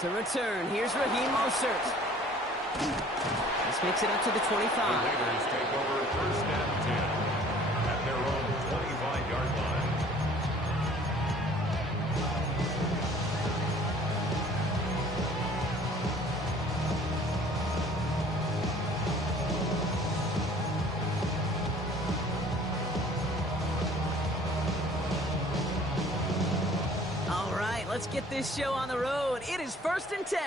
To return, here's Raheem Mostert. This makes it up to the 25. The Raiders take over first and 10 at their own 25-yard line. All right, let's get this show on the road. It is first and 10.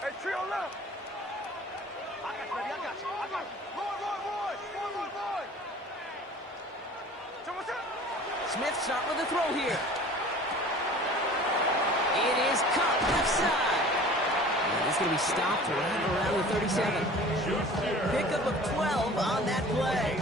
Hey, trio left. I got you, baby. I got you. Roy. Smith start with a throw here. It is caught left side. And it's going to be stopped right around the 37. Pickup of 12 on that play.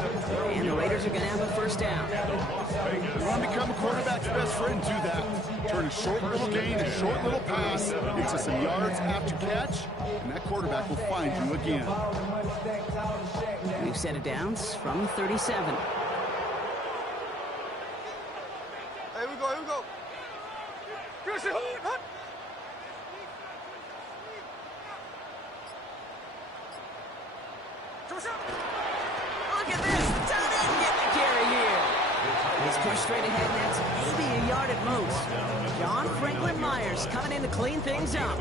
And the Raiders are going to have a first down. You want to become a quarterback's best friend, do that. Turn a short little gain, a short little pass into some yards after catch, and that quarterback will find you again. We've set it downs from the 37. Here we go. Look at this. Tight end getting the carry here. He's pushed straight ahead, and that's maybe a yard at most. John Franklin Myers coming in to clean things up.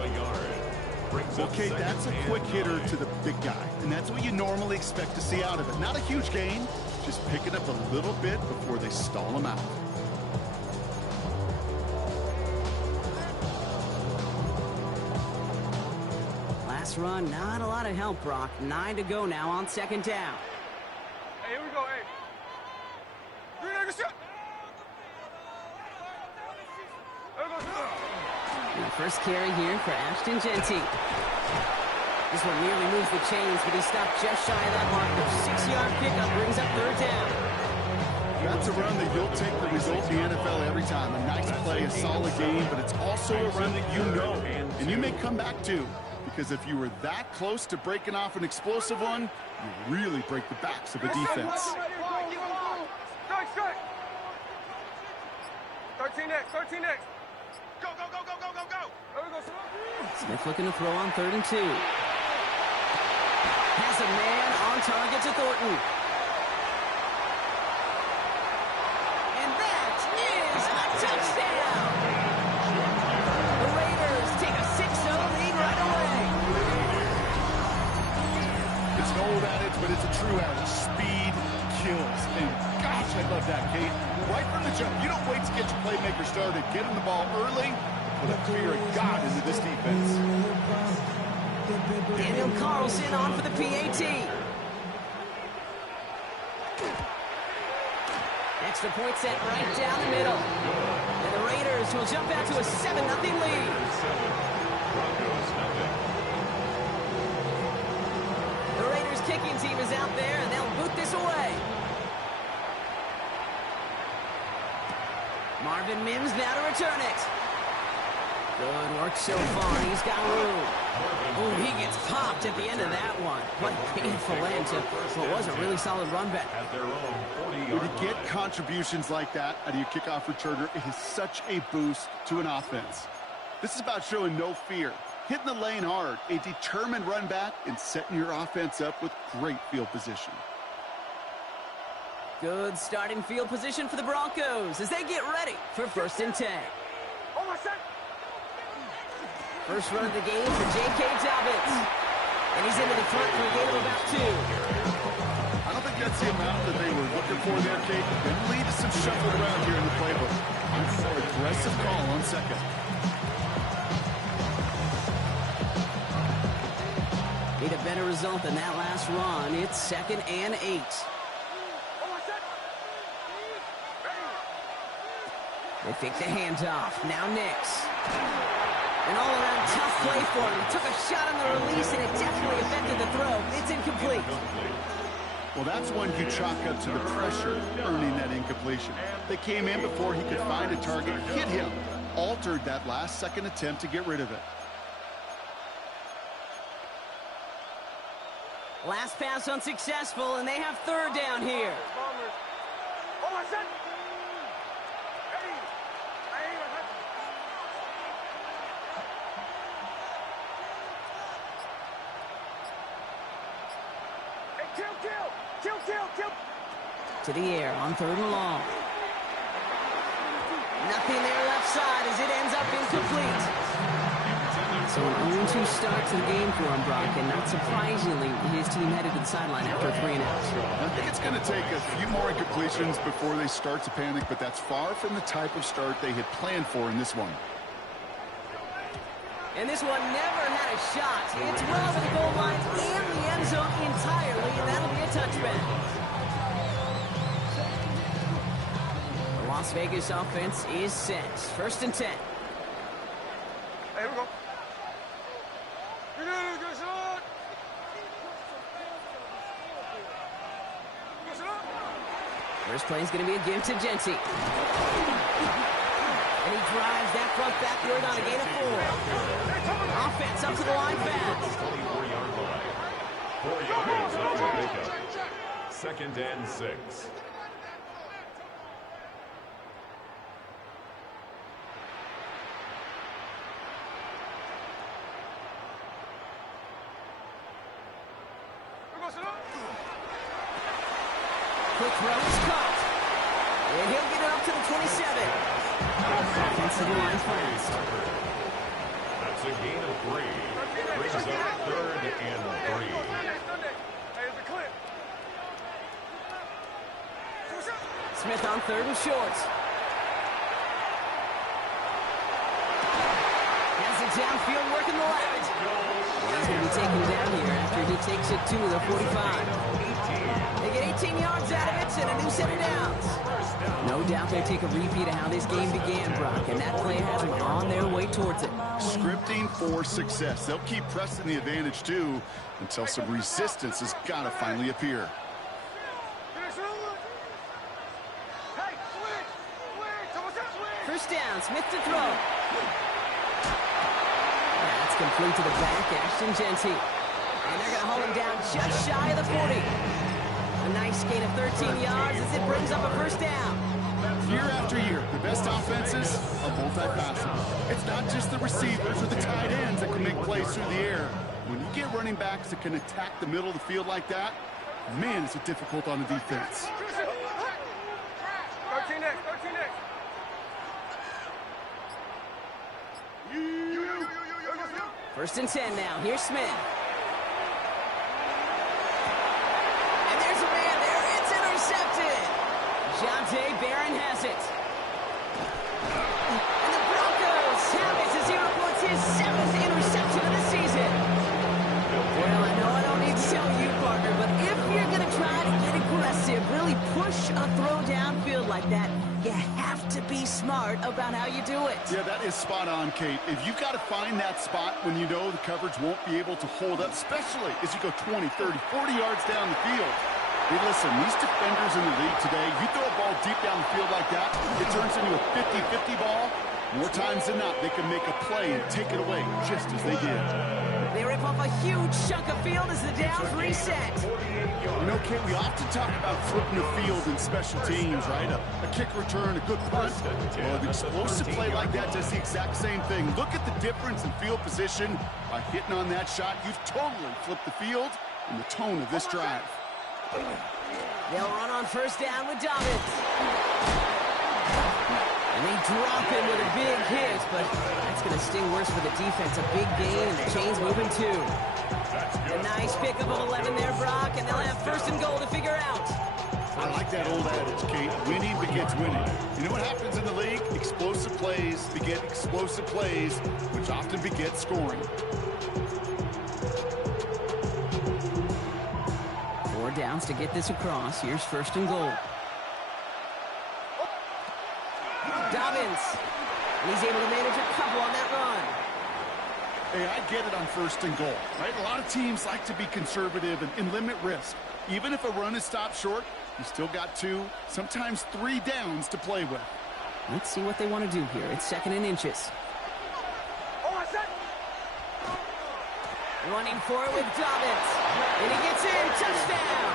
Okay, that's a quick hitter to the big guy, and that's what you normally expect to see out of it. Not a huge gain, just picking up a little bit before they stall him out. Last run, not a lot of help, Brock. 9 to go now on second down. Hey, here we go, hey. And the first carry here for Ashton Genty. This one nearly moves the chains, but he stopped just shy of that mark. A 6-yard pickup brings up third down. That's a run that you'll take the result in the NFL every time. A nice play, a solid game, but it's also a run that you know, and you may come back to. Because if you were that close to breaking off an explosive one, you really break the backs of a defense. Strike. 13 next. Go. Smith looking to throw on 3rd and 2. Has a man on target to Thornton. And that is a touchdown! The Raiders take a 6-0 lead right away. It's an old adage, but it's a true adage. Speed kills. And gosh, I love that, Kate. Right from the jump, you don't wait to get your playmaker started. Get him the ball early. Put a fear of God into this defense. Daniel Carlson on for the PAT. Extra point set right down the middle. And the Raiders will jump out to a 7-0 lead. The Raiders kicking team is out there, and they'll boot this away. Marvin Mims now to return it. Good work so far. He's got room. Oh, he gets popped at the end of that one. What a painful end to what was a really solid run back. When you get contributions like that out of your kickoff returner, it is such a boost to an offense. This is about showing no fear, hitting the lane hard, a determined run back, and setting your offense up with great field position. Good starting field position for the Broncos as they get ready for 1st and 10. First run of the game for J.K. Dobbins. And he's into the front for a gain of about 2. I don't think that's the amount that they were looking for there, Kate. They lead to some shuffle around here in the playbook. More aggressive call on second. Need a better result than that last run. It's 2nd and 8. They fake the handoff. Now Nix. An all-around tough play for him. Took a shot on the release, and it definitely affected the throw. It's incomplete. Well, that's one you chalk up to the pressure earning that incompletion. They came in before he could find a target, hit him, altered that last-second attempt to get rid of it. Last pass unsuccessful, and they have 3rd down here. Kill. To the air on 3rd and long. Nothing there left side as it ends up incomplete. So an 0-2 start to the game for him, Brock, and not surprisingly, his team headed to the sideline after 3 and outs. I think it's going to take a few more incompletions before they start to panic, but that's far from the type of start they had planned for in this one. And this one never had a shot. It's well over the goal line and the end zone entirely, and that'll be a touchback. The Las Vegas offense is set. 1st and 10. Hey, here we go. First play is going to be a give to Genty. And he drives that front backward on a gain of 4. Offense up to the line fast. 24-yard line. 4 yards after pickup. 2nd and 6. Quick throw is caught. And he'll get it up to the 27. Offense to the line fast. That's a gain of 3. Brings up 3rd and 3. Smith on 3rd and short. Has it downfield working the left. He's going to be taken down here after he takes it to the 45. They get 18 yards out of it and a new set of downs. No doubt they take a repeat of how this game began, Brock, and that play has them on their way towards it. Scripting for success. They'll keep pressing the advantage, too, until some resistance has got to finally appear. First down, Smith to throw. That's complete to the back, Ashton Genty. And they're going to hold him down just shy of the 40. A nice gain of 13 yards as it brings up a first down. Year after year, the best offenses are multifaceted. It's not just the receivers or the tight ends that can make plays through the air. When you get running backs that can attack the middle of the field like that, man, is it difficult on the defense. 13 next. First and 10 now. Here's Smith. And there's a man there. It's intercepted. Jonte Barron has it. And the Broncos have it as he reports his 7th interception of the season. Well, I know I don't need to tell you, partner, but if you're going to try to get aggressive, really push a throw downfield like that, you have to be smart about how you do it. Yeah, that is spot on, Kate. If you've got to find that spot when you know the coverage won't be able to hold up, especially as you go 20, 30, 40 yards down the field. Hey, listen, these defenders in the league today, you throw a ball deep down the field like that, it turns into a 50-50 ball. More times than not, they can make a play and take it away just as they did. They rip off a huge chunk of field as the downs reset. You know, Kate, we often talk about flipping the field in special teams, right? A kick return, a good punt. Well, an explosive play like that does the exact same thing. Look at the difference in field position. By hitting on that shot, you've totally flipped the field and the tone of this drive. They'll run on first down with Dobbins. And they drop him with a big hit, but that's going to sting worse for the defense. A big gain, and the chain's moving too. A nice pickup of 11 there, Brock, and they'll have first and goal to figure out. I like that old adage, Kate. Winning begets winning. You know what happens in the league? Explosive plays beget explosive plays, which often beget scoring. 4 downs to get this across. Here's first and goal. Dobbins. And he's able to manage a couple on that run. Hey, I get it on first and goal, right? A lot of teams like to be conservative and limit risk. Even if a run is stopped short, you still got 2, sometimes 3 downs to play with. Let's see what they want to do here. It's 2nd and inches. Running for it with Dobbins. And he gets in. Touchdown.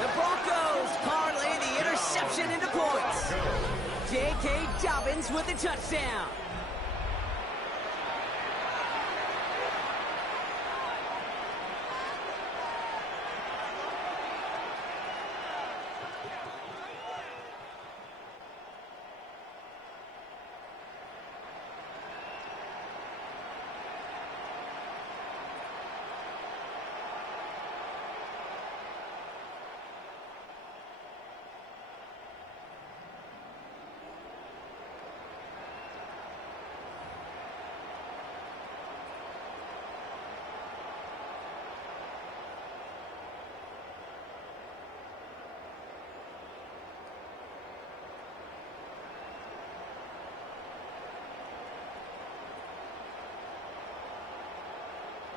The Broncos parlay the interception into points. J.K. Dobbins with the touchdown.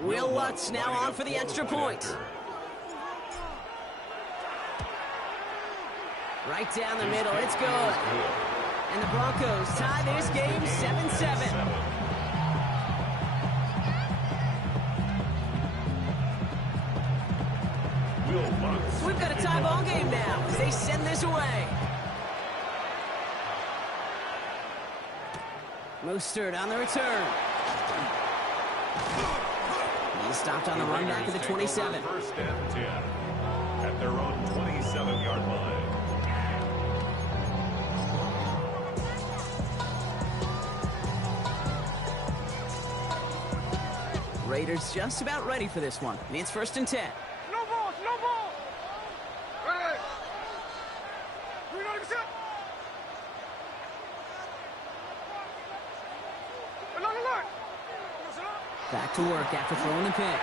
Will Lutz now on for the extra point. Right down the middle, it's good. And the Broncos tie this game 7-7. We've got a tie ball game now as they send this away. Mostert on the return. He's stopped on the run back at the 27. First and 10 at their own 27-yard line. Raiders just about ready for this one. It's first and 10. No ball, no ball. Hey. Back to work after throwing the pick.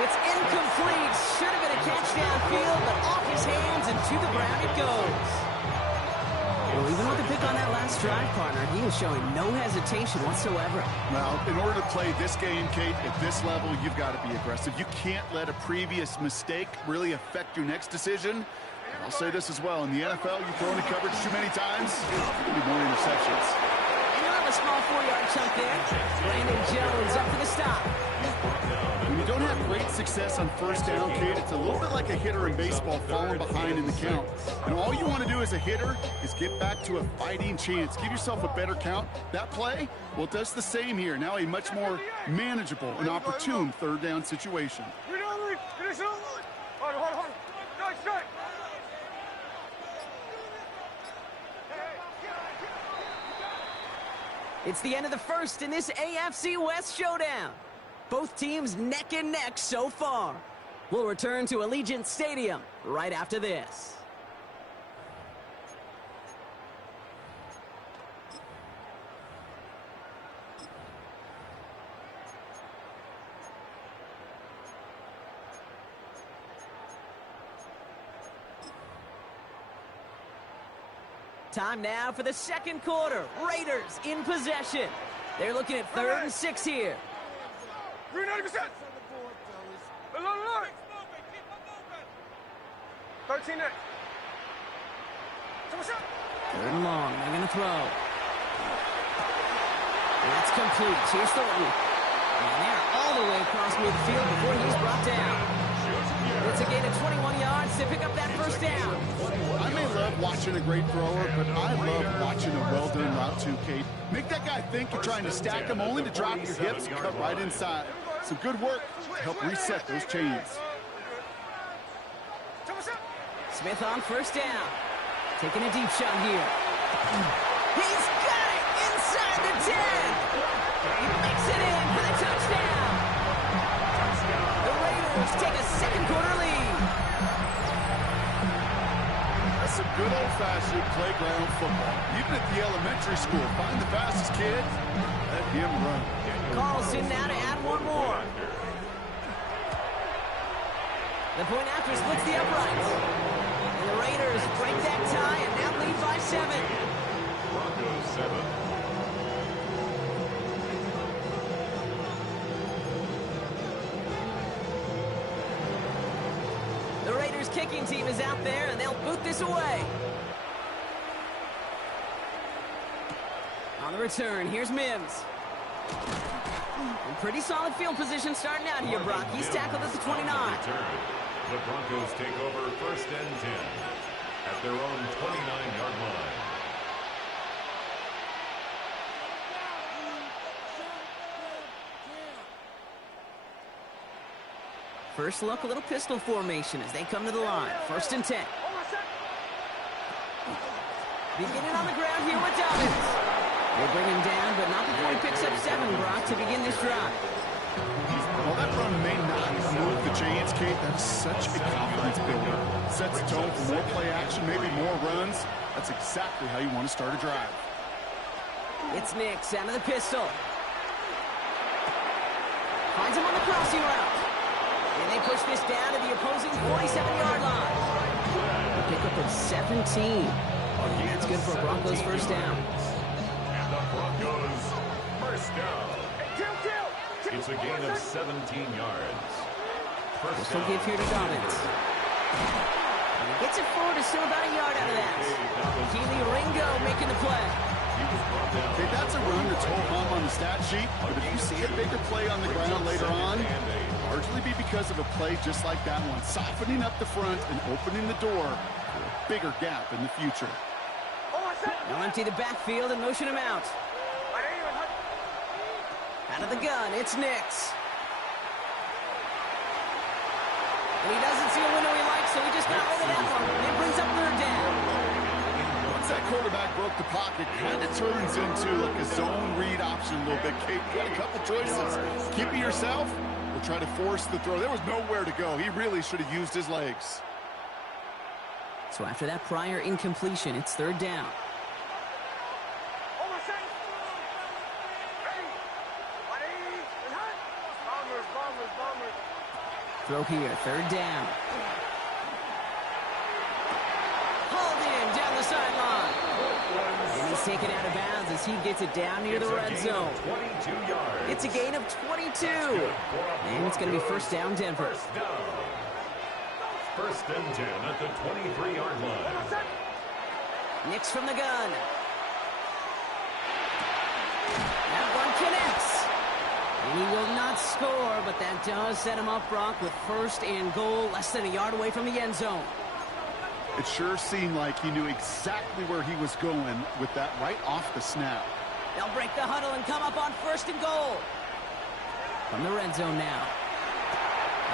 It's incomplete. Should have been a catch downfield, but off his hands and to the ground it goes. Well, even with the pick on that last drive, partner, he is showing no hesitation whatsoever. Well, in order to play this game, Kate, at this level, you've got to be aggressive. You can't let a previous mistake really affect your next decision. I'll say this as well. In the NFL, you throw into coverage too many times, there'll be more interceptions. And you'll have a small 4-yard chunk there. Brandon Jones up for the stop. When you don't have great success on first down, Kate, it's a little bit like a hitter in baseball falling behind in the count. And all you want to do as a hitter is get back to a fighting chance. Give yourself a better count. That play, well, it does the same here. Now a much more manageable and opportune third down situation. It's the end of the first in this AFC West showdown. Both teams neck and neck so far. We'll return to Allegiant Stadium right after this. Time now for the second quarter. Raiders in possession. They're looking at 3rd and 6 here. 13 next. 3rd and long. They're going to throw. That's complete. Here's Thornton. And they're all the way across midfield before he's brought down. It's a gain of 21 yards to pick up that first down. I may love watching a great thrower, but I love watching a well-done route too, Kate. Make that guy think you're trying to stack him only to drop your hips and cut right inside. Some good work to help reset those chains. Smith on first down. Taking a deep shot here. He's got it inside the 10. He makes it in for the touchdown. The Raiders take a second quarter lead. That's some good old-fashioned playground football. Even at the elementary school, find the fastest kid, let him run. Carlson now to add one more. The point after splits the uprights. And the Raiders break that tie and now lead by 7. Broncos 7. The Raiders kicking team is out there and they'll boot this away. On the return, here's Mims. And pretty solid field position starting out here, Brock. He's tackled at the 29. The Broncos take over 1st and 10 at their own 29-yard line. First look, a little pistol formation as they come to the line. 1st and 10. Beginning on the ground here with Dobbins. They bring him down, but not before he picks up 7, Brock, to begin this drive. Well, that run may not move the chains, Kate. That's such a confidence builder. Sets the tone for more play action, maybe more runs. That's exactly how you want to start a drive. It's Nix out of the pistol. Finds him on the crossing route. And they push this down to the opposing 47-yard line. A pickup of 17. And that's good for a Broncos first down. And the Broncos first down. Kill! It's a gain of 17 yards. First Whistle give here to Dobbins. And he gets it forward, is still about a yard out of that. Keely Ringo making the play. Okay, that's a run that's hold home on the stat sheet, but if you see a bigger play on the ground later on, largely be because of a play just like that one, softening up the front and opening the door for a bigger gap in the future. They'll empty the backfield and motion him out. Out of the gun, it's Nix. And he doesn't see a window he likes, so he just got rid of that one. It brings up third down. Once that quarterback broke the pocket, kind of turns into like a zone read option a little bit. Kate, you got a couple choices. Keep it yourself or try to force the throw. There was nowhere to go. He really should have used his legs. So after that prior incompletion, it's third down. Throw here, third down. Hauled in down the sideline. And he's taken out of bounds as he gets it down near the red zone. It's a gain of 22. And it's going to be first down, Denver. First and 10 at the 23-yard line. Nix from the gun. That one connects. And he will not score, but that does set him up, Brock, with first and goal, less than a yard away from the end zone. It sure seemed like he knew exactly where he was going with that right off the snap. They'll break the huddle and come up on first and goal. From the red zone now.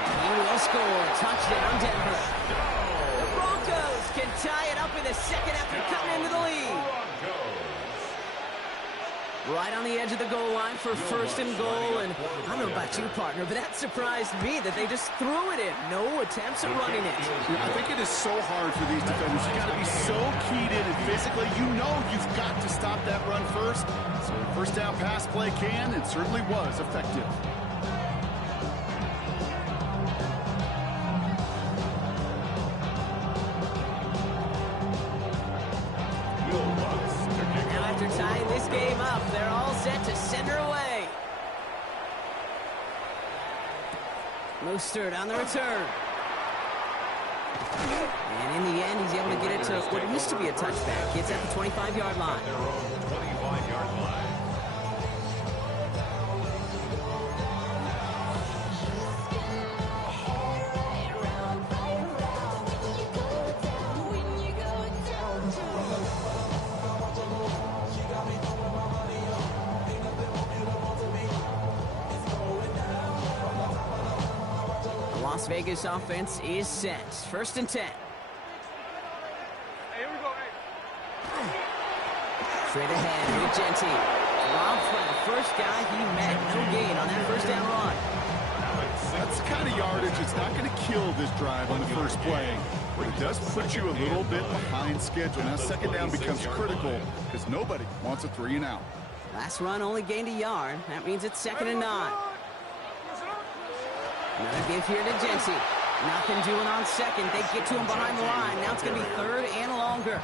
And he will score. Touchdown, Denver. The Broncos can tie it up in the second after coming into the lead. Right on the edge of the goal line for first and goal, and I don't know about you, partner, but that surprised me that they just threw it in. No attempts at running it. Yeah, I think it is so hard for these defenders. You got to be so keyed in and physically, you know you've got to stop that run first. So the first down pass play can, and certainly was effective. After tying this game up, they're all set to send her away. Mostert on the return. And in the end, he's able to get it to what used to be a touchback. It's at the 25-yard line. Their own 25-yard line. Las Vegas offense is set. First and 10. Hey, here we go, hey. Straight ahead with Genty. Robs by the first guy he met. No gain on that first down run. That's the kind of yardage it's not going to kill this drive on the first play, but it does put you a little bit behind schedule. Now second down becomes critical because nobody wants a 3 and out. Last run only gained a yard. That means it's second and 9. Another give here to Genty. Nothing doing on second. They get to him behind the line. Now it's going to be third and longer.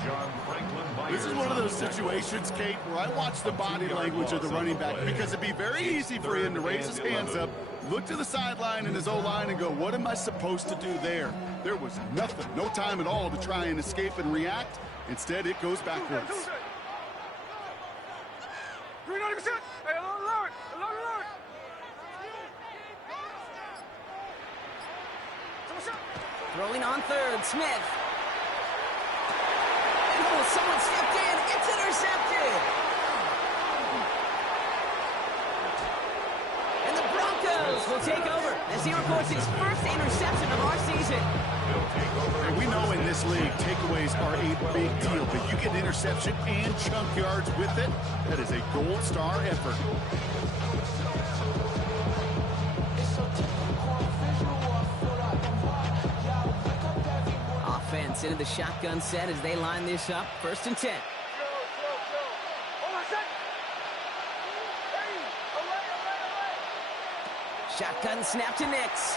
This is one of those situations, Kate, where I watch the body language of the running back because it'd be very easy for him to raise his hands up, look to the sideline in his O-line and go, what am I supposed to do there? There was nothing, no time at all to try and escape and react. Instead, it goes backwards. Throwing on third, Smith. Oh, someone stepped in. It's intercepted. And the Broncos will take over as he records his first interception of our season. And we know in this league, takeaways are a big deal, but you get interception and chunk yards with it. That is a gold star effort. Offense into the shotgun set as they line this up. First and 10. Shotgun snap to Nix.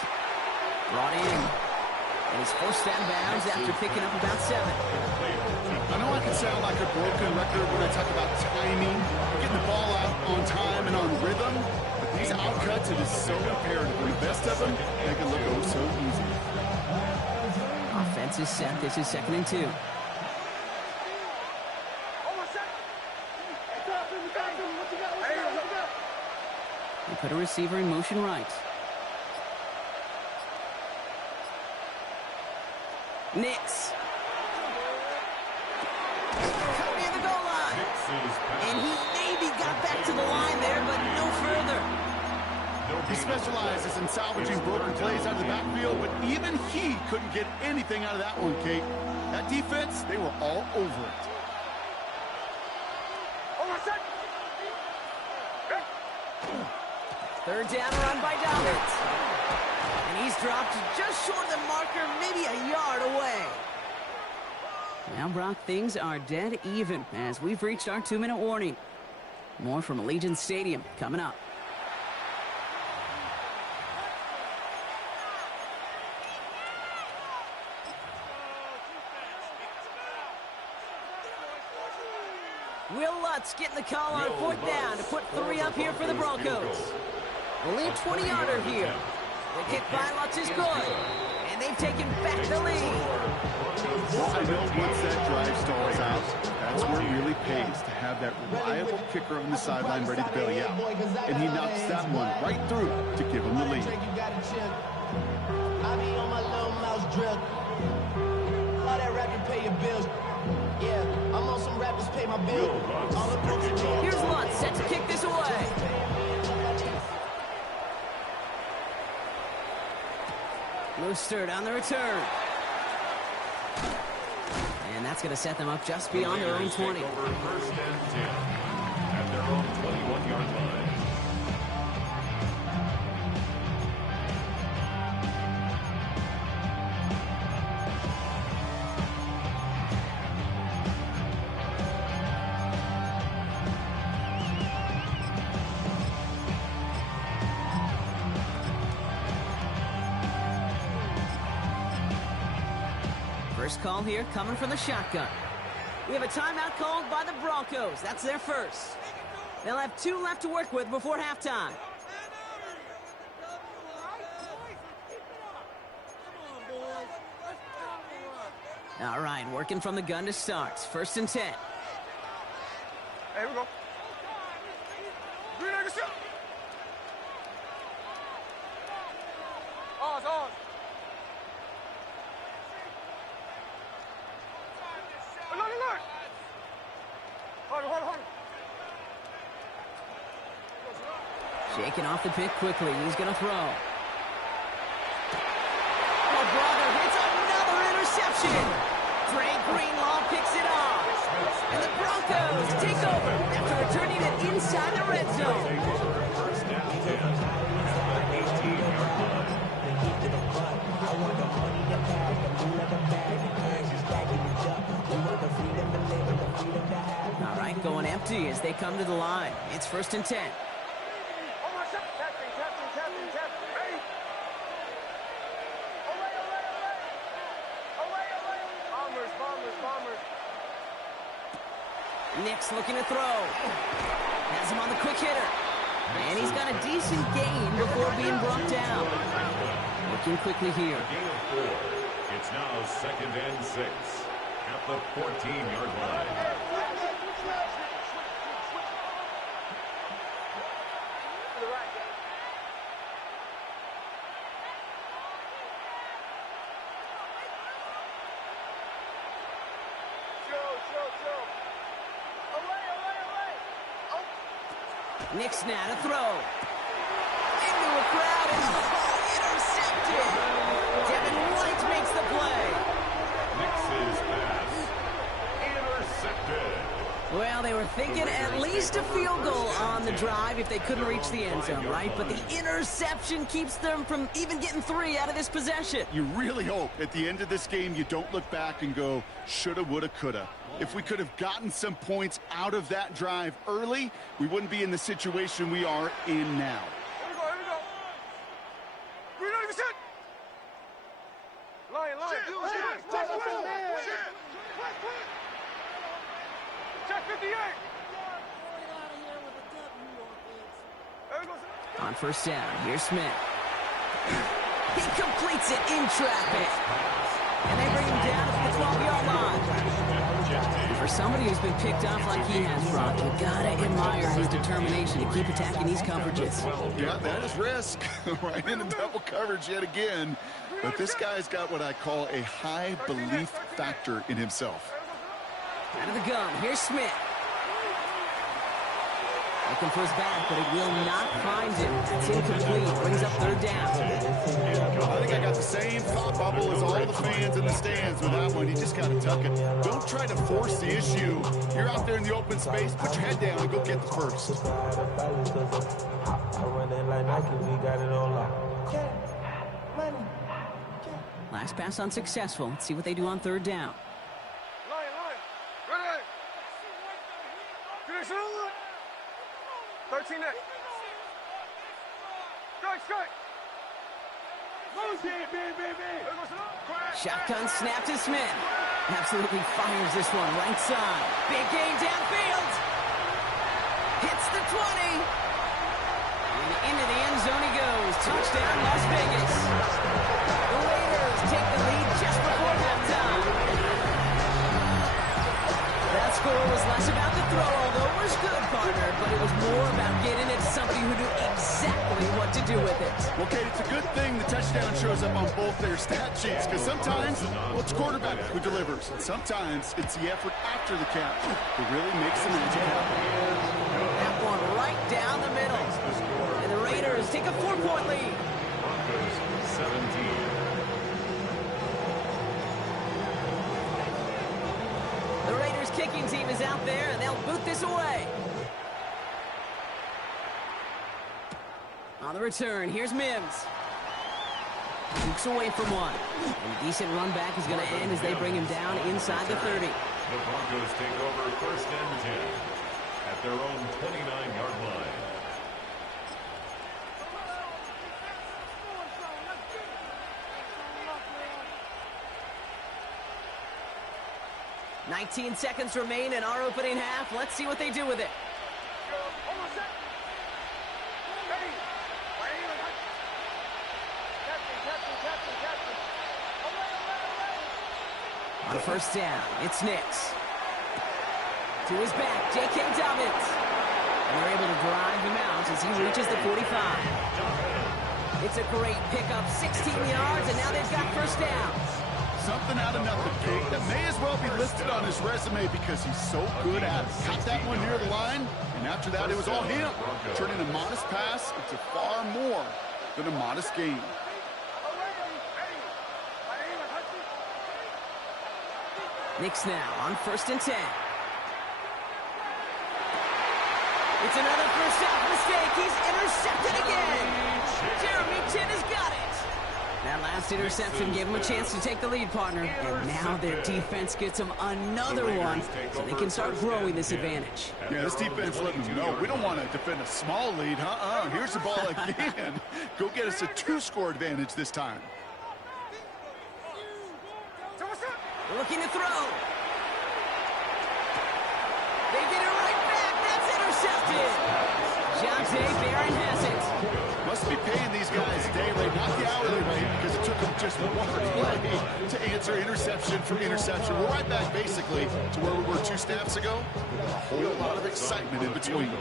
Brought in. And he's forced out of bounds after picking up about 7. I know I can sound like a broken record when I talk about timing, getting the ball out on time and on rhythm, but these outcuts, it is so imperative. And the best of them make it look oh so easy. Offense is set. This is 2nd and 2. They put a receiver in motion right. Nix. Cut near the goal line. And he maybe got back to the line there, but no further. He specializes in salvaging broken plays out of the backfield, but even he couldn't get anything out of that one, Kate. That defense, they were all over it. Third down run by Dobbins. And he's dropped just short of the marker, maybe a yard away. Now, Brock, things are dead even as we've reached our 2-minute warning. More from Allegiant Stadium coming up. Will Lutz getting the call on 4th down to put 3 up here for the Broncos. Only a 20-yarder here. The kick by Lutz is good. And they've taken back the lead. I know once that drive stalls out, that's where it really pays to have that reliable kicker on the sideline ready to bail you out. And he knocks that one right through to give him the lead. I be on my little mouse drill. All that rapping pay your bills. Yeah, I'm on some rappers pay my bill. All the books are dead. Here's Lutz set to kick this away. Mostert on the return. And that's going to set them up just beyond their own 20. Over 1st and 10 at their own 21-yard line. First call here coming from the shotgun. We have a timeout called by the Broncos. That's their first. They'll have 2 left to work with before halftime. All right, working from the gun to start. 1st and 10. Hey, here we go. Green egg shot. Ours. Look. Hold. Shaking off the pick quickly. He's going to throw. Oh, brother, it's another interception. Dre Greenlaw picks it off. And the Broncos take over after returning it inside the red zone. 1st and 10 at the 18-yard line. All right, going empty as they come to the line. It's 1st and 10. Oh, my shot. Tapping. Ready? Away. Bombers. Nix looking to throw. Has him on the quick hitter. And he's got a decent gain before being brought down. Looking quickly here. Gain of 4. It's now 2nd and 6 at the 14-yard line. Nix now to throw. Into a crowd and intercepted. Devin White makes the play. Nix's pass intercepted. Well, they were thinking at least a field goal on the drive if they couldn't reach the end zone, right? But the interception keeps them from even getting 3 out of this possession. You really hope at the end of this game you don't look back and go, shoulda, woulda, coulda. If we could have gotten some points out of that drive early, we wouldn't be in the situation we are in now. Here we go. Green egg shot. Lion. Check 58. On first down, here's Smith. He completes it in traffic. And they bring him down at the 12-yard line. And for somebody who's been picked off like he has, Brock, you gotta admire his determination to keep attacking these coverages. Yeah, that is risk. Right into double coverage yet again. But this guy's got what I call a high belief factor in himself. Out of the gun, here's Smith. Looking for his back, but he will not find him. It's incomplete. Brings up third down. I think I got the same thought bubble as all the fans in the stands with that one. You just got to tuck it. Don't try to force the issue. You're out there in the open space. Put your head down and go get the first. Last pass unsuccessful. Let's see what they do on third down. Lion. Ready. Finish it. 13 next. Strike. Shotgun snap to Smith. Absolutely fires this one. Right side. Big gain downfield. Hits the 20. And into the end zone he goes. Touchdown, Las Vegas. The Raiders take the lead just before halftime. That score was less about the throw, although it was good, partner, but it was more about getting it to somebody who knew exactly what to do with it. Okay, it's a good thing the touchdown shows up on both their stat sheets, because sometimes, well, it's quarterback who delivers, and sometimes it's the effort after the catch that really makes the magic happen. That one right down the middle. And the Raiders take a 4-point lead. Broncos 17. The Raiders kicking team is out there, and they'll boot this away. On the return, here's Mims. Dukes away from one. And a decent run back is going to end as they bring him down inside the 30. The Broncos take over first and 10 at their own 29-yard line. $19 seconds remain in our opening half. Let's see what they do with it. On first down, it's Nix. To his back, J.K. Dobbins. And they're able to drive him out as he reaches the 45. It's a great pickup, 16 yards, and now they've got first down. Something out of nothing, Kate, that may as well be listed on his resume because he's so good at it. Caught that one near the line, and after that, it was all him. Turning a modest pass into far more than a modest gain. Nix now on first and 10. It's another first down mistake. He's intercepted again. Jeremy Chin has got it. That last interception gave him a chance to take the lead, partner. And now their defense gets them another one so they can start growing this advantage. Yeah, this defense letting them know we don't want to defend a small lead. Here's the ball again. Go get us a 2-score advantage this time. Looking to throw. They get it right back. That's intercepted. Jonte Barron has it. Must be paying these guys day rate, not the hourly rate, because it took them just one play to answer interception from interception. We're right back, basically, to where we were 2 snaps ago. A whole lot of excitement in between.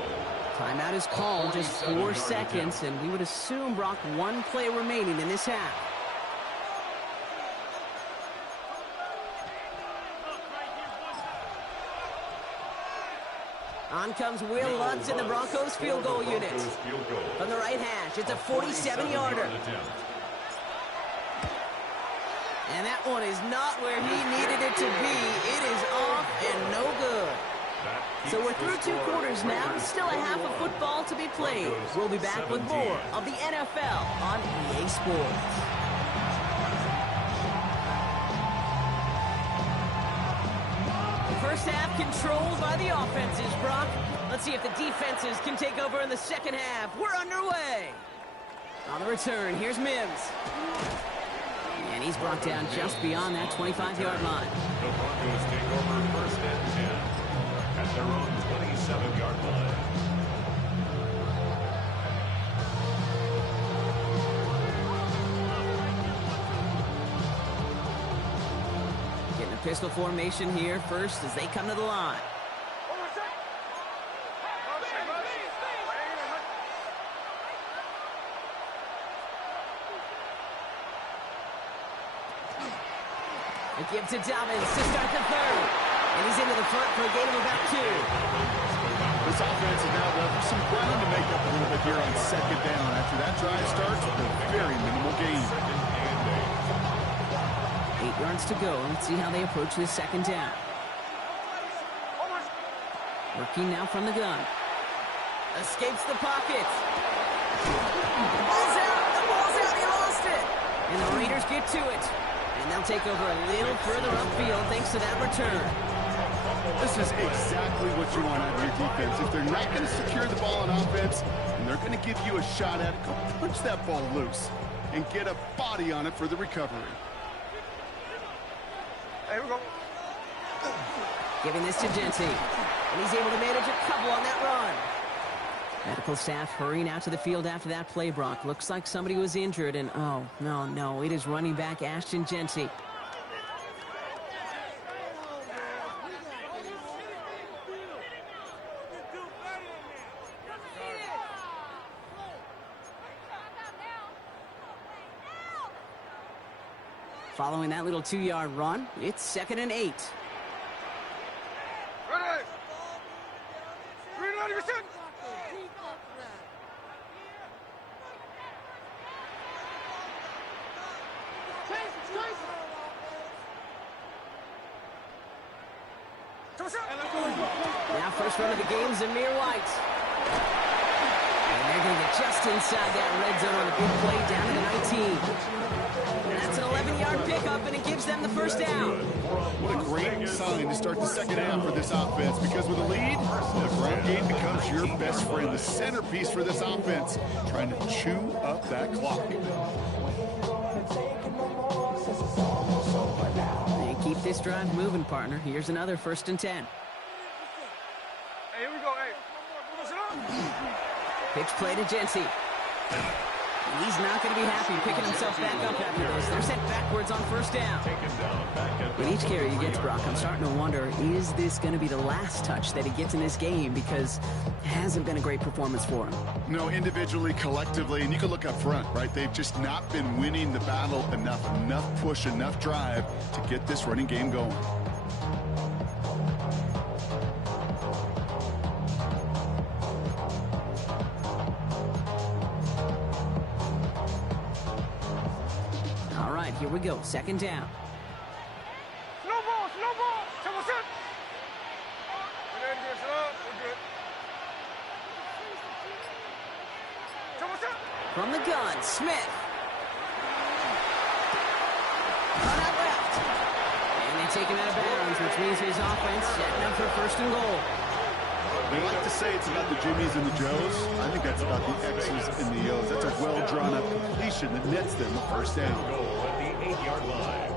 Timeout is called, just 4 seconds, and we would assume, Brock, 1 play remaining in this half. On comes Will Lutz in the Broncos field goal unit. From the right hash, it's a 47-yarder. And that one is not where he needed it to be. It is off and no good. So we're through 2 quarters now. Still a half of football to be played. We'll be back with more of the NFL on EA Sports. First half controlled by the offenses, Brock. Let's see if the defenses can take over in the second half. We're underway. On the return, here's Mims. And And he's brought down just beyond that 25-yard line. The Broncos take over first and 10 at their own 27-yard line. Getting a pistol formation here first as they come to the line. They give to Dobbins to start the third. And he's into the front for a gain of about 2. This offense is now left with some ground to make up a little bit here on second down. After that drive starts with a very minimal gain. 8 yards to go. Let's see how they approach this second down. Working now from the gun. Escapes the pocket. Ball's out. The ball's out. He lost it. And the Raiders get to it. And they'll take over a little further upfield thanks to that return. This is exactly what you want out of your defense. If they're not going to secure the ball on offense, and they're going to give you a shot at it, go punch that ball loose and get a body on it for the recovery. Hey, here we go. Giving this to Genty. And he's able to manage a couple on that run. Medical staff hurrying out to the field after that play, Brock. Looks like somebody was injured, and oh, no, it is running back Ashton Genty. Following that little 2-yard run, it's 2nd and 8. Ready? 390%. Now first run of the game, Zamir White. And they're going to get just inside that red zone on the big play down to the 19. And that's an 11-yard pickup, and it gives them the first down. What a great sign to start the second half for this offense, because with a lead, the ground game becomes your best friend, the centerpiece for this offense, trying to chew up that clock. And keep this drive moving, partner. Here's another 1st and 10. Hey, here we go. Hey. Pitch play to Genty. And he's not going to be happy picking himself back up after this. They're sent backwards on first down. With each carry he gets, Brock, I'm starting to wonder, is this going to be the last touch that he gets in this game? Because it hasn't been a great performance for him. No, individually, collectively, and you can look up front, right? They've just not been winning the battle enough push, enough drive to get this running game going. Here we go, 2nd down. Slow ball. Come on, set. We're good. We're good. Come on, set. From the gun, Smith. Run out left. And they take him out of bounds, which means his offense setting up for 1st and goal. They like to say it's about the Jimmies and the Joes. I think that's about the X's and the O's. That's a well-drawn-up completion that nets them a 1st down. Goal at the 8-yard line.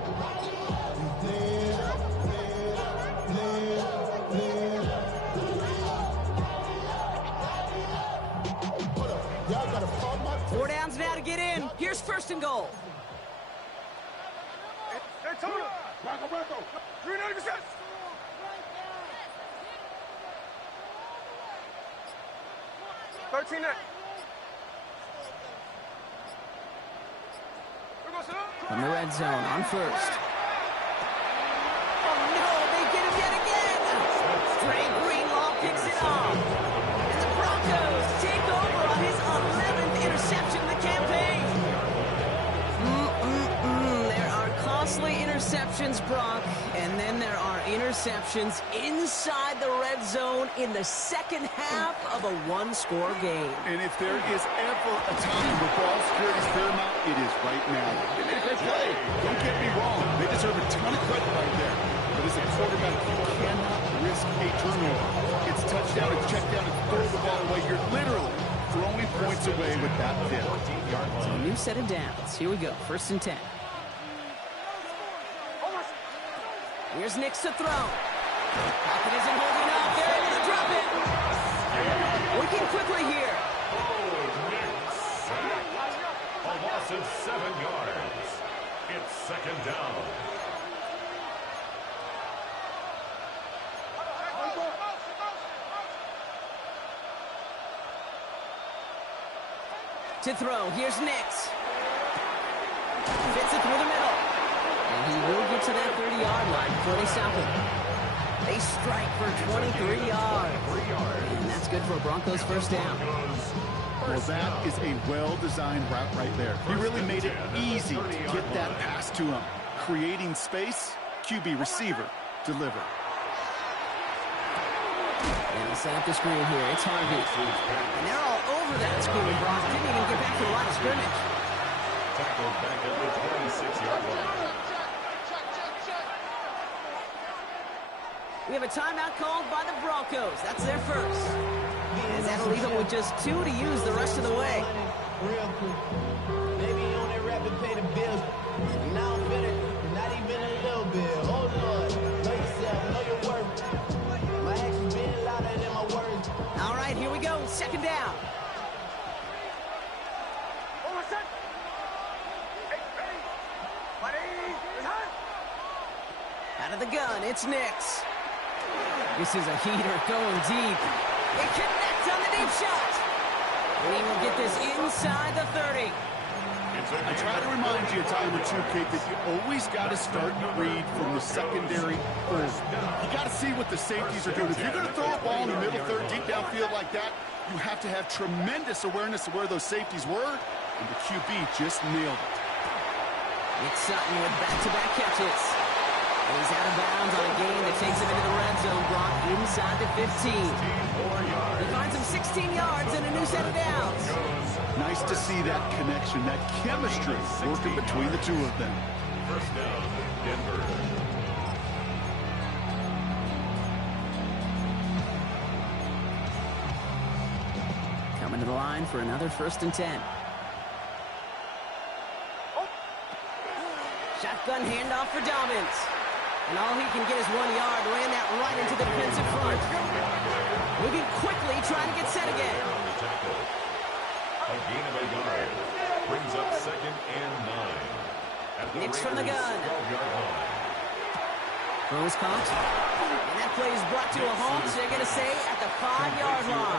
Four downs now to get in. Here's 1st and goal. Hey, Tony. Bronco. 390%. From the red zone on first. Oh no, they get him yet again! Trey Greenlaw picks it off. And the Broncos take over on his 11th interception of the campaign. There are costly interceptions, Brock, and then there are interceptions inside the red zone in the second half of a one-score game. And if there is ever a time where ball security is paramount, it is right now. They made a great play. Don't get me wrong. They deserve a ton of credit right there. But as a quarterback, you cannot risk a turnover. It's touchdown, it's check down, it's throw the ball away. You're literally throwing points away with that pick. So a new set of downs. Here we go. 1st and 10. Here's Nix to throw. Pocket isn't holding up. They're able to drop it. Working quickly here. A loss of 7 yards. It's second down. To throw, here's Nix. Fits it through the middle. And he will get to that 30-yard line before they stop him. They strike for 23 yards. And that's good for a Broncos first down. Well, that is a well-designed route right there. He really made it easy to get that pass to him. Creating space, QB receiver, deliver. And they set up the screen here. It's Harvey. And they're all over that screen. Brock didn't even get back to the line of scrimmage. Tackled back at the 26-yard line. We have a timeout called by the Broncos. That's their first. And that'll leave them with just 2 to use the rest of the way. Real quick. Maybe you on that rapid pay the bills. Now I'm better. Not even a little bit. Oh, Lord. Know yourself. Know your worth. My actions being louder than my words. All right, here we go. Second down. Out of the gun, it's Nix. This is a heater going deep. It connects on the deep shot. And he will get this inside the 30. I try to remind you a time or two, Kate, that you always got to start to read from the secondary forward. You got to see what the safeties are doing. If you're going to throw a ball in the middle third, deep downfield like that, you have to have tremendous awareness of where those safeties were, and the QB just nailed it. Nick Sutton with back-to-back catches. He's out of bounds on a gain that takes him into the red zone. Brock inside the 15. He finds him 16 yards and a new set of downs. Nice to see that connection, that chemistry working between the two of them. First down, Denver. Coming to the line for another 1st and 10. Shotgun handoff for Dobbins. And all he can get is 1 yard. Ran that right into the defensive front. Moving quickly, trying to get set again. A gain of a yard. Brings up 2nd and 9. Nix from the gun. Throw is caught. And that play is brought to a halt, so they're going to say at the 5-yard line.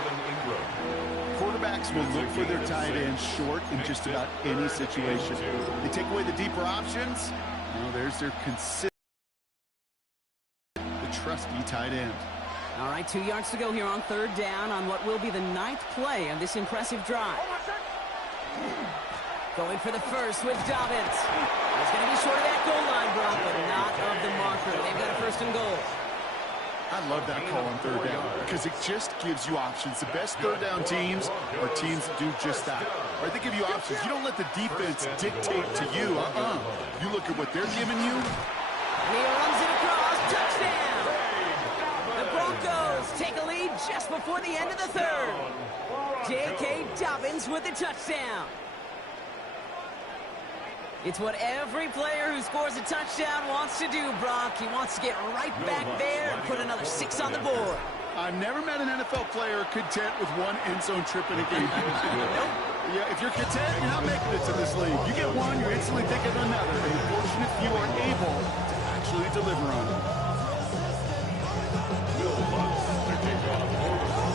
Quarterbacks will look for their tight ends short in just about any situation. They take away the deeper options. Well, there's their consistent, the trusty tight end. All right, 2 yards to go here on 3rd down on what will be the 9th play of this impressive drive. Going for the first with Dobbins. He's going to be short of that goal line, Brock, but not of the marker. They've got a 1st and goal. I love that call on 3rd down because it just gives you options. The best 3rd down teams are teams that do just that. Right, they give you options. You don't let the defense dictate to you. You look at what they're giving you. And he runs it across. Touchdown! The Broncos take a lead just before the end of the 3rd. J.K. Dobbins with the touchdown. It's what every player who scores a touchdown wants to do, Brock. He wants to get right back there and put another 6 on the board. I've never met an NFL player content with 1 end zone trip in a game. Yeah, if you're content, you're not making it to this league. You get 1, you're instantly thinking of another. And you're fortunate you are able to actually deliver on it.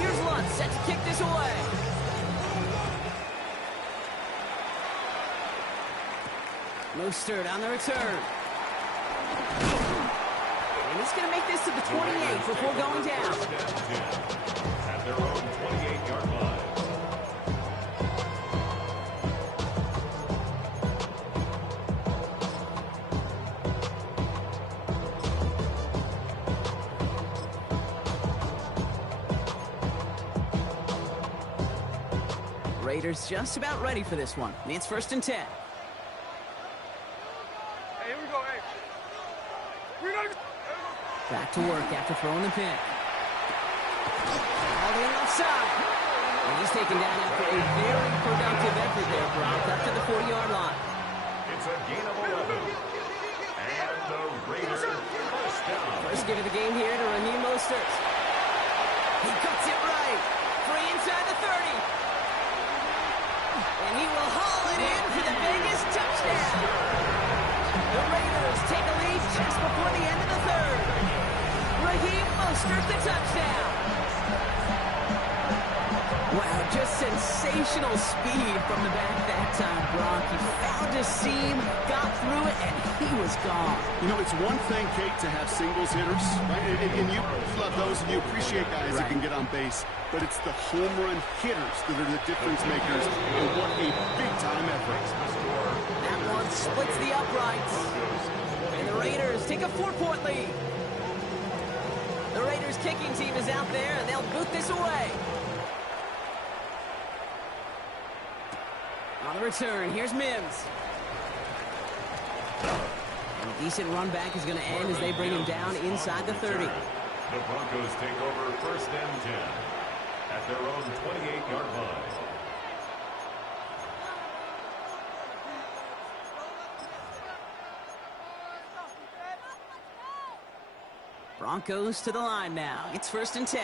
Here's Lutz set to kick this away. Mostert on the return. And he's going to make this to the 28 before going down. At their own 28-yard line. Raiders just about ready for this one. It's 1st and 10. Back to work after throwing the pick. All the way offside. And he's taken down after a very productive effort there, Brock, up to the 40-yard line. It's a gain of 11. And the Raiders first down. First give of the game here to Raheem Mostert. He cuts it right. Free inside the 30. And he will haul it in for the biggest touchdown. The Raiders take a lead just before the end of the third. Raheem Mostert, the touchdown. Wow, just sensational speed from the back that time, Brock. He found a seam, got through it, and he was gone. You know, it's one thing, Kate, to have singles hitters, right? And you love those, and you appreciate guys that can get on base. But it's the home run hitters that are the difference makers, and what a big-time effort. That one splits the uprights. And the Raiders take a 4-point lead. The Raiders kicking team is out there, and they'll boot this away. On the return, here's Mims. And a decent run back is going to end as they bring him down inside the 30. The Broncos take over first and 10 at their own 28-yard line. Broncos to the line now. It's first and 10.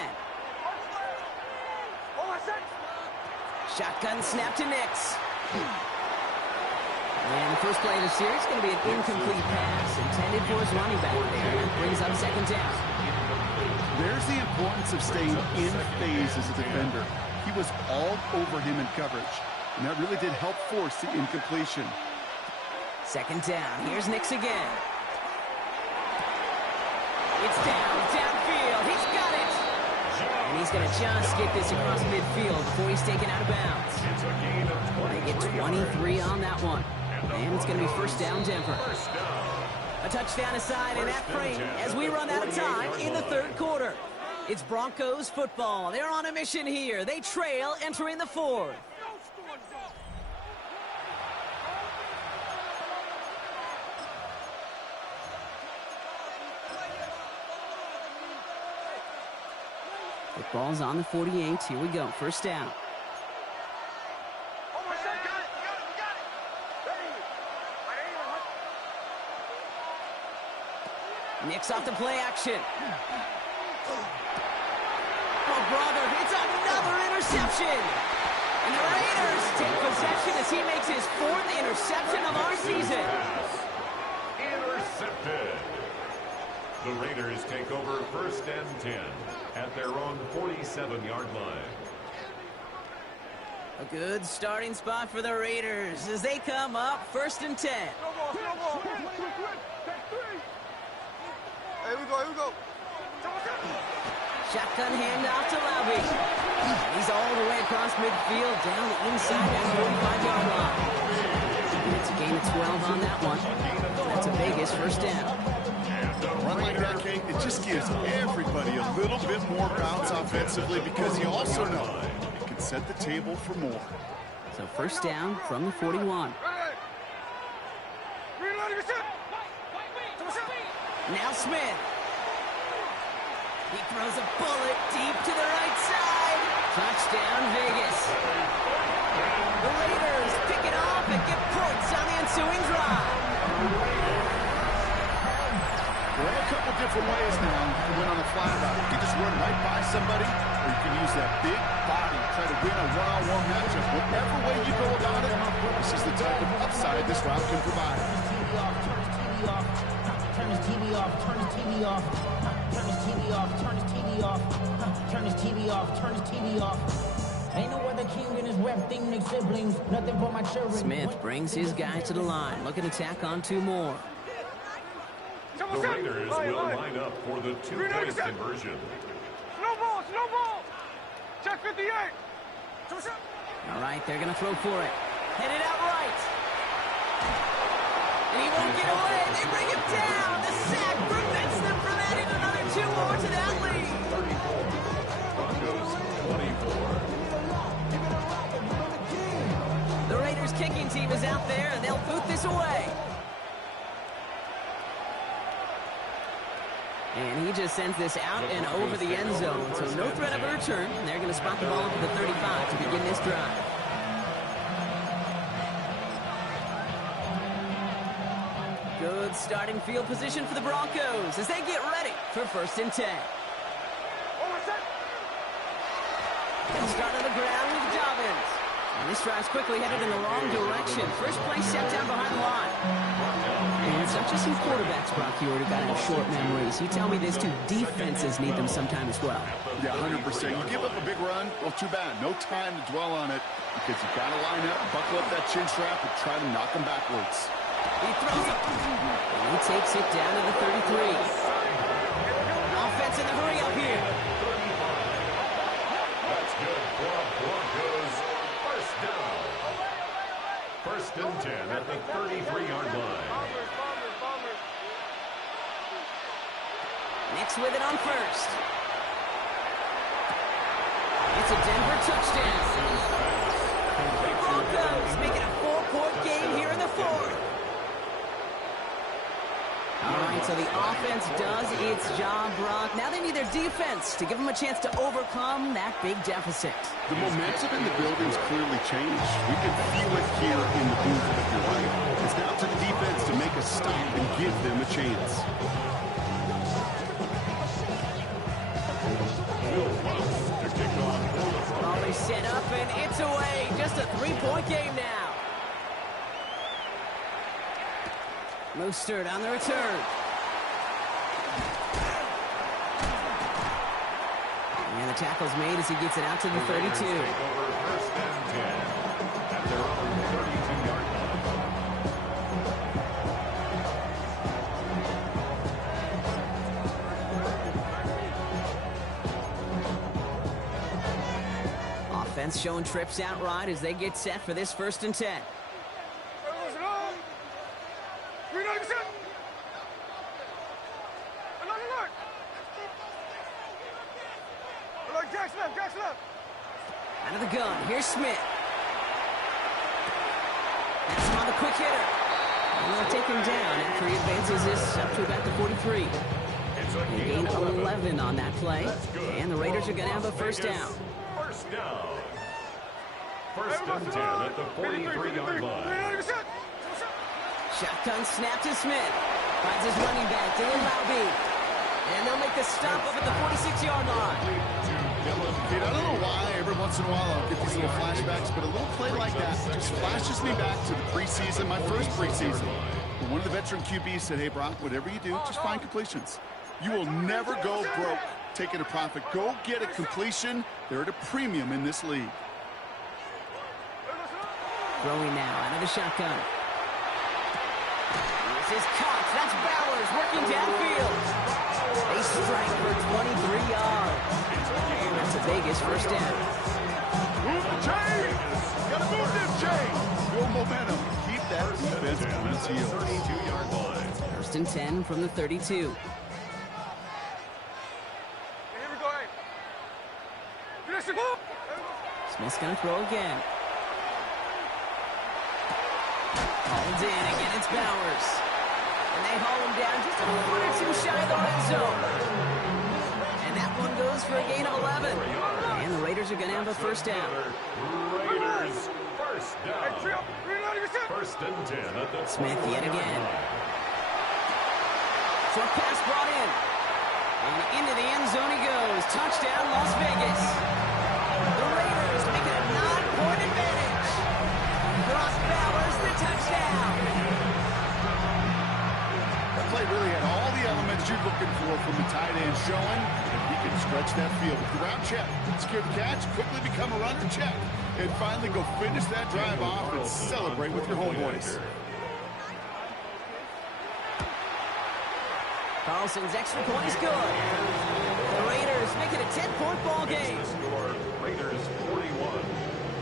Shotgun snap to Nix. And the first play of the series is going to be an incomplete pass intended for his running back there. That brings up second down. There's the importance of staying in phase as a defender. He was all over him in coverage, and that really did help force the incompletion. Second down. Here's Nix again. It's downfield. He's got it. And he's going to just get this across midfield before he's taken out of bounds. They get 23 on that one. And it's going to be first down, Denver. A touchdown aside in that frame as we run out of time in the third quarter. It's Broncos football. They're on a mission here. They trail entering the fourth. Football's on the 48. Here we go. First down. Nix off the play action. Oh, brother, it's another interception. And the Raiders take possession as he makes his fourth interception of our season. Intercepted. The Raiders take over first and 10 at their own 47-yard line. A good starting spot for the Raiders as they come up first and 10. Here we go. Shotgun handoff to Laube. He's all the way across midfield, down inside that 45-yard line. It's a gain of 12 on that one. That's a Vegas first down. Run like that, Kate, it just gives everybody a little bit more bounce offensively because you also know it can set the table for more. So first down from the 41. Now Smith. He throws a bullet deep to the right side. Touchdown, Vegas. The Raiders pick it off and get points on the ensuing drive. There are a couple different ways now to win on a fly-out. You can just run right by somebody, or you can use that big body, try to win a one-on-one matchup. Whatever way you go about it, this is the type of upside this route can provide. Turn his TV off, turn his TV off, turn his TV off, turn his TV off, turn his TV off, turn his TV off. Ain't no other king in his rep thing, they siblings, nothing but my children. Smith brings his guy to the line, looking to tack on two more. The Raiders will line up for the two-point conversion. No ball. Check 58. All right, they're going to throw for it. Headed out right. And he won't get away. They bring him down. The sack prevents them from adding another two more to that lead. Broncos 24. The Raiders kicking team is out there, and they'll boot this away. And he just sends this out and over the end zone, so no threat of a return. They're going to spot the ball up at the 35 to begin this drive. Good Good starting field position for the Broncos as they get ready for 1st and 10. They'll start on the ground with Dobbins. And this drive's quickly headed in the wrong direction. First play set down behind the line. And it's not just some quarterbacks, Brock, you already got to have short memories. You tell me these two defenses need them sometime as well. Yeah, 100%. You give up a big run, well, too bad. No time to dwell on it because you got to line up, buckle up that chin strap, and try to knock them backwards. He throws it. And he takes it down to the 33. Offense in the hurry up here. That's good for Broncos. First down. 1st and 10 at the 33-yard line. Nix with it on 1st. It's a Denver touchdown. The Broncos making a 4-point game here in the 4th. All right, so the offense does its job, Brock. Now they need their defense to give them a chance to overcome that big deficit. The momentum in the building's clearly changed. We can feel it here in the booth, if you're right. It's now to the defense to make a stop and give them a chance. Ball is set up, and it's away. Just a 3-point game now. Mostert on the return. And the tackle's made as he gets it out to the 32. 1st and 10 at their own 32-yard line. Offense showing trips out right as they get set for this 1st and 10. Out of the gun, here's Smith. That's him on the quick hitter. And they'll take him down after he advances this up to about the 43. They gain 11 on that play, and the Raiders are going to have a 1st down. 1st down. 1st and 10 at the 43-yard line. Shotgun snap to Smith. Finds his running back, Dylan Laube. And they'll make the stop up at the 46-yard line. Kid, I don't know why every once in a while I'll get these little flashbacks, but a little play like that just flashes me back to the preseason, my first preseason. When one of the veteran QBs said, hey, Brock, whatever you do, just find completions. You will never go broke taking a profit. Go get a completion. They're at a premium in this league. Throwing now out of the shotgun. This is Cox. That's Bowers working downfield. They strike for 23 yards. That's a Vegas 1st down. Move the chains. Got to move them chains. Build momentum. Keep that defense on its heels. 32-yard line. 1st and 10 from the 32. Here we go, Smith's going to throw again. Hauled in. Again, it's Bowers. And they haul him down just a foot or two shy of the red zone. And that one goes for a gain of 11. And the Raiders are going to have a 1st down. Raiders 1st down. 1st and 10 at the Smith yet again. Short pass brought in. And into the end zone he goes. Touchdown, Las Vegas. The Raiders make it a 9-point advantage. Brock Bowers, the touchdown. That play really had all the elements you're looking for from the tight end, showing that he can stretch that field with the route check. Secure the catch, quickly become a runner check, and finally go finish that drive off and celebrate with your homeboys. Carlson's extra point is good. The Raiders make it a 10-point ball game. Score, Raiders 41,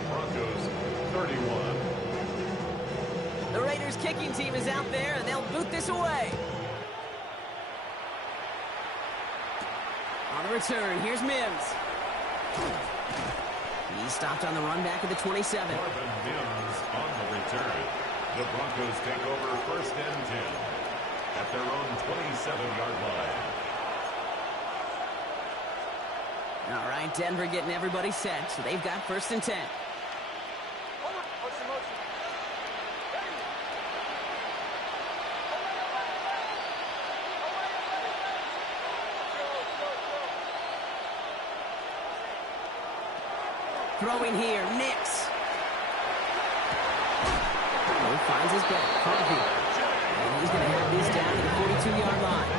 Broncos 31. The Raiders kicking team is out there, and they'll boot this away. On the return, here's Mims. He stopped on the run back at the 27. Marvin Mims on the return. The Broncos take over 1st and 10 at their own 27-yard line. All right, Denver getting everybody set, so they've got 1st and 10. Throwing here, Nix. Oh, finds his back, Harvey. And he's going to have this down to the 42-yard line.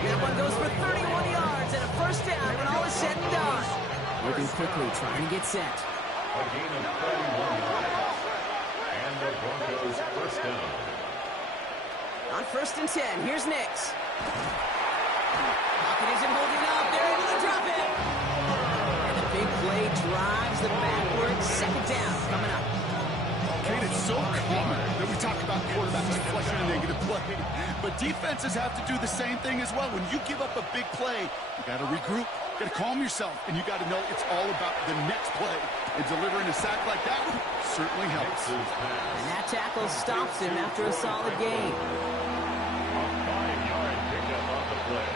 That one goes for 31 yards and a first down when all is said and done. Moving quickly, trying to get set. A gain of 31 yards. And the Broncos first down. On 1st and 10, here's Nix. Pocket isn't holding up. They're able to drop it. And the big play drives them backwards. Second down coming up. Kate, it's so common that we talk about quarterbacks flushing a negative play. But defenses have to do the same thing as well. When you give up a big play, you got to regroup, got to calm yourself, and you got to know it's all about the next play. And delivering a sack like that certainly helps. And that tackle stops him after a solid gain. A 5-yard pickup on the play.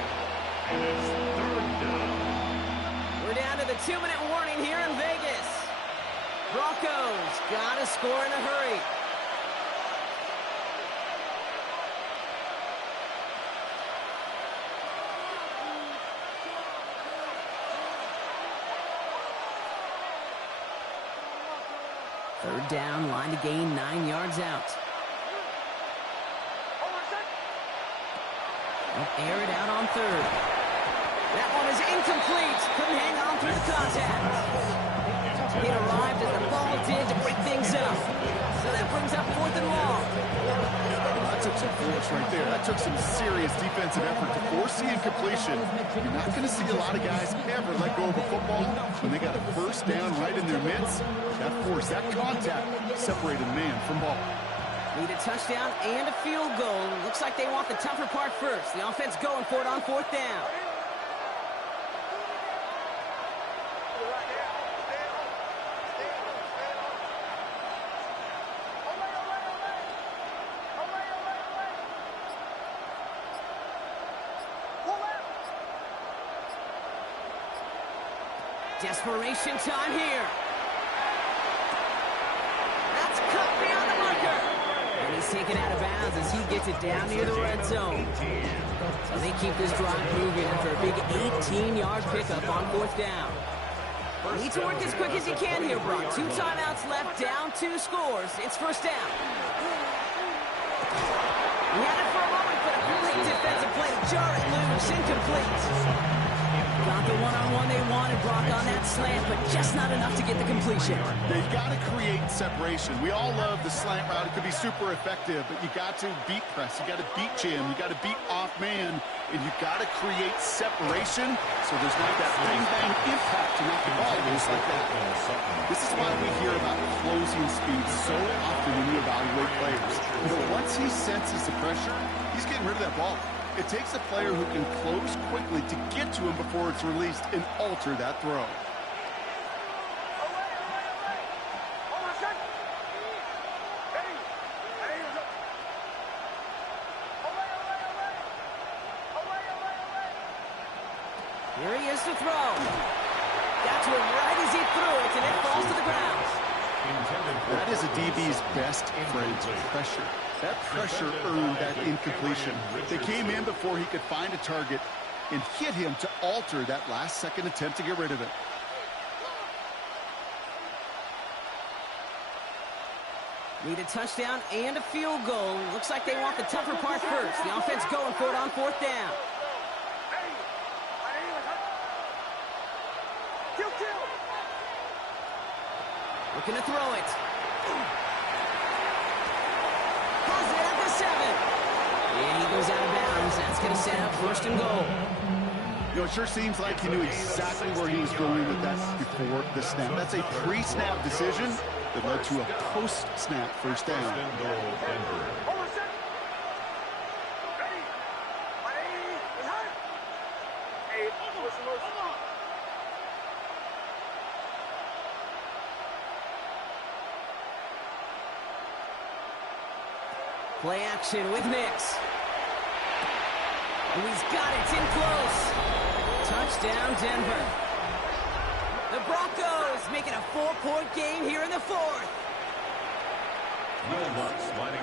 And it's third down. We're down to the 2-minute warning here in Vegas. Broncos got to score in a hurry. Third down, line to gain 9 yards out. Air it out on third. That one is incomplete. Couldn't hang on through the contact. It arrived as the ball did to break things up. So that brings up 4th and long. That took some force right there. That took some serious defensive effort to force the incompletion. You're not going to see a lot of guys ever let go of a football when they got a first down right in their midst. That force, that contact separated man from ball. Need a touchdown and a field goal. Looks like they want the tougher part first. The offense going for it on 4th down. Desperation time here. That's cut beyond the marker. And he's taken out of bounds as he gets it down near the red zone. So they keep this drive moving after a big 18-yard pickup on 4th down. Need to work as quick as you can here, Brock. 2 timeouts left, down 2 scores. It's first down. He had it for a moment, but a great defensive play to jar it loose, incomplete. Got the one-on-one they wanted, Brock, on that slant, but just not enough to get the completion. They've got to create separation. We all love the slant route. It could be super effective, but you got to beat press. You got to beat jam. You got to beat off man, and you got to create separation so there's not that bang-bang impact to knock the ball loose like that. This is why we hear about closing speed so often when you evaluate players. You know, once he senses the pressure, he's getting rid of that ball. It takes a player who can close quickly to get to him before it's released and alter that throw. Here he is to throw. Got to him right as he threw it, and it falls to the ground. That is a DB's best friend, pressure. That pressure earned that incompletion. They came in before he could find a target and hit him to alter that last-second attempt to get rid of it. Need a touchdown and a field goal. Looks like they want the tougher part first. The offense going for it on 4th down. Looking to throw it. Has it at the 7. And he goes out of bounds. That's going to set up 1st and goal. You know, it sure seems like he knew exactly where he was going with that before the snap. That's a pre-snap decision that led to a post-snap first down. First and goal, Denver. Play action with Nix. And he's got it. It's in close. Touchdown, Denver. The Broncos making a 4-point game here in the 4th.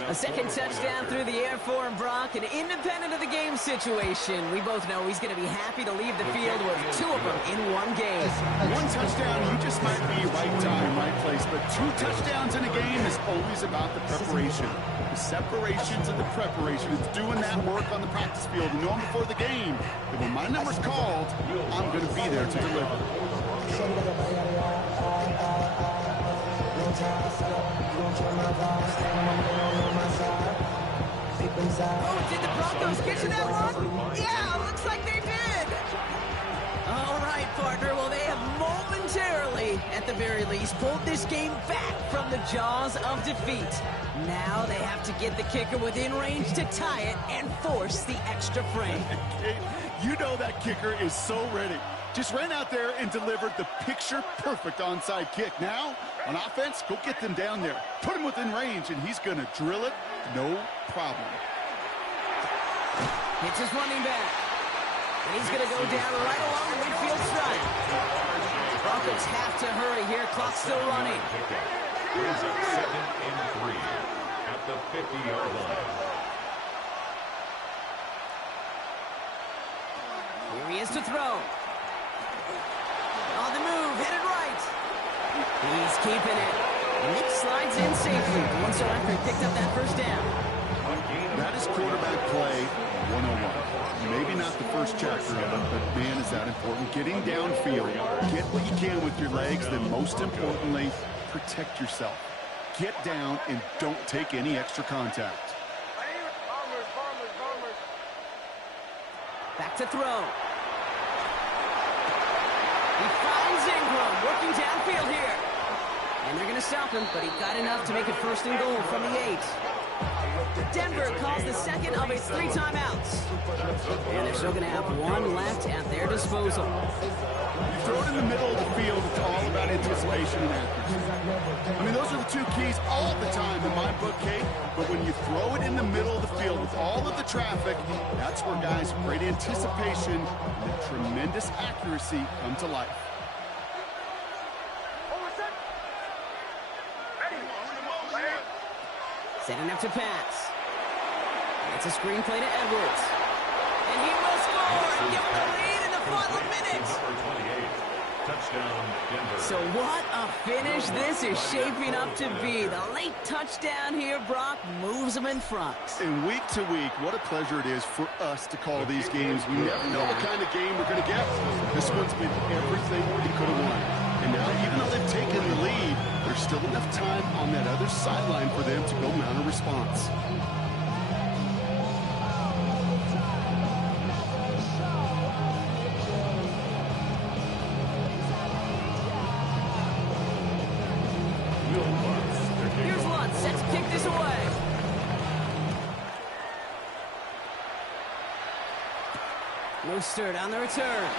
A second touchdown through the air for him, Brock, and independent of the game situation, we both know he's going to be happy to leave the field with 2 of them in one game. One touchdown, you just might be right time, right place, but 2 touchdowns in a game is always about the preparation. The separations and the preparation. It's doing that work on the practice field and knowing before the game that when my number's called, I'm going to be there to deliver. Oh, did the Broncos get to that one? Yeah, looks like they did. All right, partner. Well, they have momentarily, at the very least, pulled this game back from the jaws of defeat. Now they have to get the kicker within range to tie it and force the extra frame. You know that kicker is so ready. Just ran out there and delivered the picture-perfect onside kick. Now, on offense, go get them down there. Put him within range, and he's going to drill it, no problem. It's his running back. And he's going to go down right along the midfield stride. Broncos have to hurry here. Clock's still running. Brings up 2nd and 3 at the 50-yard line. Here he is to throw. On the move, headed right. He's keeping it. Nick slides in safely. Doing so after he picked up that first down. That is quarterback play 101. Maybe not the first chapter of it, but man, is that important. Getting downfield, get what you can with your legs, then most importantly, protect yourself. Get down and don't take any extra contact. Back to throw. He finds Ingram, working downfield here. And they're going to stop him, but he got enough to make it 1st and goal from the 8. Denver calls the second of its 3 timeouts. And they're still going to have 1 left at their disposal. You throw it in the middle of the field, it's all about anticipation and accuracy. I mean, those are the 2 keys all the time in my book, Kate. But when you throw it in the middle of the field with all of the traffic, that's where guys with great anticipation and tremendous accuracy come to life. Setting up to pass. It's a screenplay to Edwards. And he will score and give him the lead in the final minutes. Touchdown, Denver. So what a finish this is shaping up to be. The late touchdown here, Brock, moves them in front. And week to week, what a pleasure it is for us to call these games. We never know what kind of game we're going to get. This one's been everything we could have won. And now, even though they've taken the lead, there's still enough time on that other sideline for them to go mount a response. Here's Lutz, set to kick this away. Mostert on the return.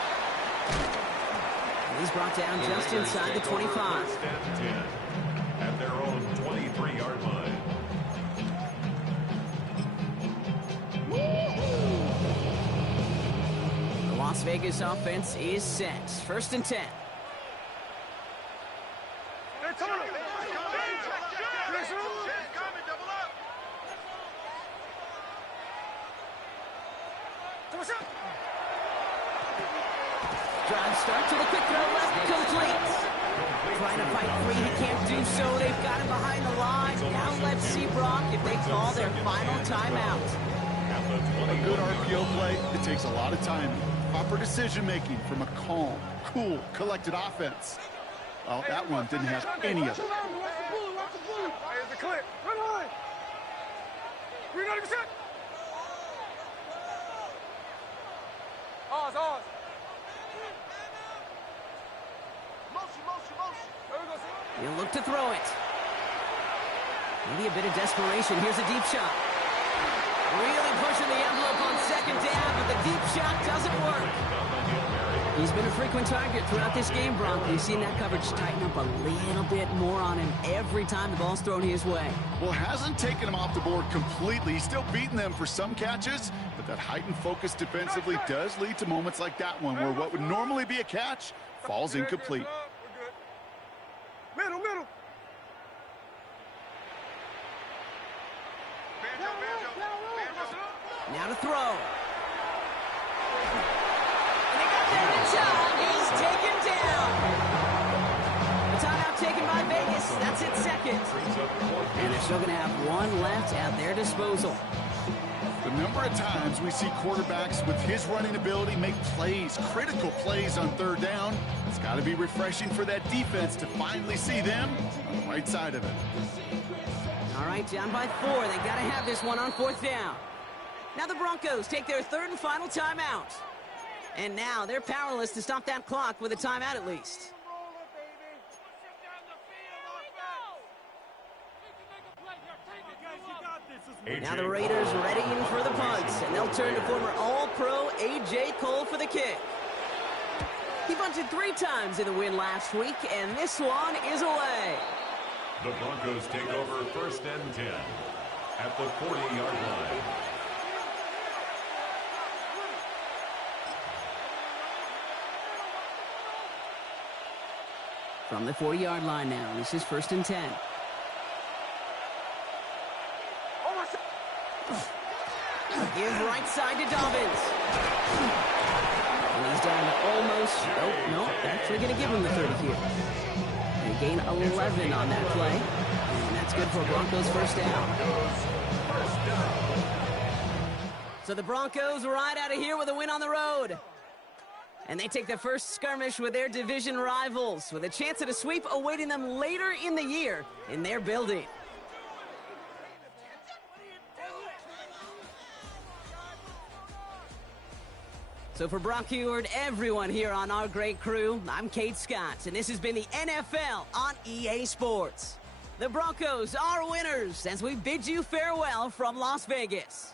And he's brought down just inside the 25. 1st and 10 at their own 23-yard line. The Las Vegas offense is set. 1st and 10. Drive start to the quick throw left, complete. Trying to fight free, he can't do so. They've got him behind the line. Now let's see, Brock, if they call their final timeout. A good RPO play, it takes a lot of timing. Proper decision-making from a calm, cool, collected offense. Well, that one didn't have any of it. Here's the clip. Run line. We're not even set. Ours. He'll look to throw it. Maybe a bit of desperation. Here's a deep shot. Really pushing the envelope on 2nd down, but the deep shot doesn't work. He's been a frequent target throughout this game, Brock. We've seen that coverage tighten up a little bit more on him every time the ball's thrown his way. Well, hasn't taken him off the board completely. He's still beating them for some catches, but that heightened focus defensively does lead to moments like that one where what would normally be a catch falls incomplete. Middle. it. And they're still going to have one left at their disposal. The number of times we see quarterbacks with his running ability make plays, critical plays on third down, it's got to be refreshing for that defense to finally see them on the right side of it. All right, down by 4. They got to have this one on 4th down. Now the Broncos take their 3rd and final timeout. And now they're powerless to stop that clock with a timeout at least. Now the Raiders readying for the punts, and they'll turn to former All-Pro A.J. Cole for the kick. He punted 3 times in the win last week, and this one is away. The Broncos take over 1st and 10 at the 40-yard line. From the 40-yard line now, this is 1st and 10. Give right side to Dobbins. And he's down to almost, no, actually going to give him the 30 here. They gain 11 on that play. And that's good for Broncos 1st down. So the Broncos ride out of here with a win on the road. And they take their first skirmish with their division rivals, with a chance at a sweep awaiting them later in the year in their building. So for Brock Huard, everyone here on our great crew, I'm Kate Scott, and this has been the NFL on EA Sports. The Broncos are winners as we bid you farewell from Las Vegas.